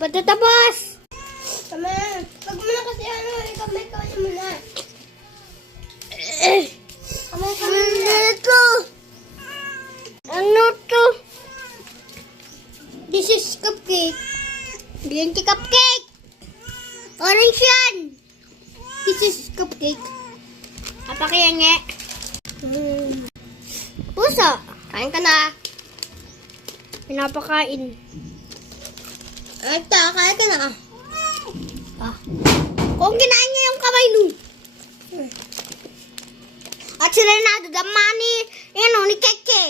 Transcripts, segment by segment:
patatapos. Tama. Wag mo na kasi ano, ikaw may kanya mo na. Kamay ka na. Ano to? This is cupcake. Green tea cupcake. Orange yan. This is cupcake. Apakiyenge. Puso. Kain ka na. Pinapakain. Ito, kaya ka na. Ah. Kung kinain niya yung kamay nun. At sila na dadamani. Yan o, ni Keke.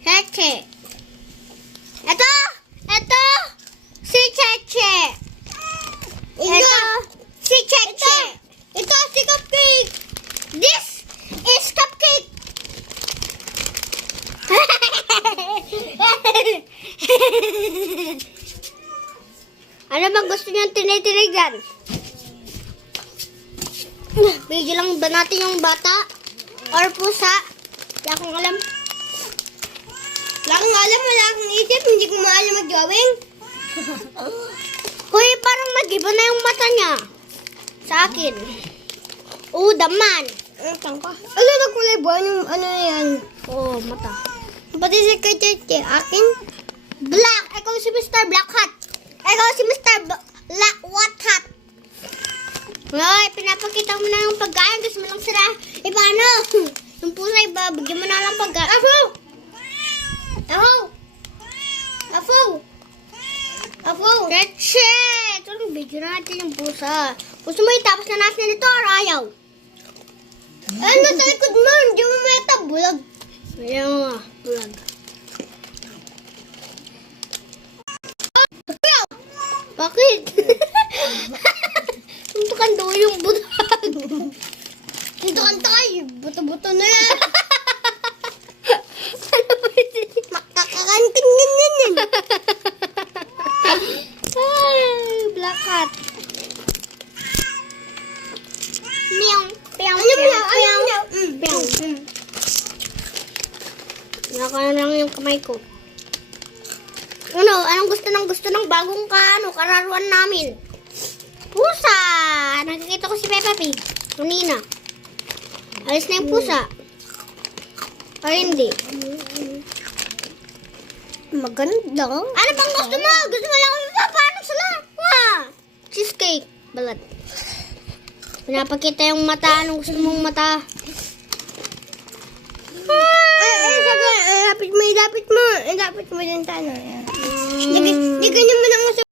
Keke. Ito. Si Cheche. Ito. Si Cheche. Ito si cupcake. This is cupcake. Ano bang gusto niyong tinitirigan? Video lang ba natin yung bata? Or pusa? Wala akong alam. Wala akong alam, wala akong isip. Hindi ko maalam mag-drawing. Hoy, parang mag-iba na yung mata niya. Sa akin. Daman. Ang ka. Ano na kulay buwan yung ano na yan? Mata. Pati si Kay akin. Black. Ikaw si Mr. Black Hat. Ikaw si Mr. What Hat. Hoy, pinapakita mo na yung pagkain. Gusto mo lang sila. Paano? Yung pusa, bigyan mo na lang pagkain. Afo! Keche! Ito lang, video natin yung pusa. Gusto mo itapos na natin ito or ayaw? Ano sa likod mo? Hindi mo meta bulag. Ayaw nga, bulag. Bakit? Tuntukan daw yung budag. Dito kan tayo. Buto-buto na yan. Ano ba ito? Makakakantin ganyan. Ay, Black Cat. Meow. Pew, Ano pew, meow? pew. Ano meow? Naka lang yung kamay ko. Anong gusto ng bagong kararuan namin? Pusa! Nakikita ko si Peppa Pig. Kanina. Alis na yung pusa. O hindi? Maganda. Ano bang gusto mo? Gusto mo lang kung paano sila? Cheesecake. Balat. Pinapakita yung mata. Anong gusto mong mata? Sabi, lapit mo. Lapit mo din sana. Di ganyan mo lang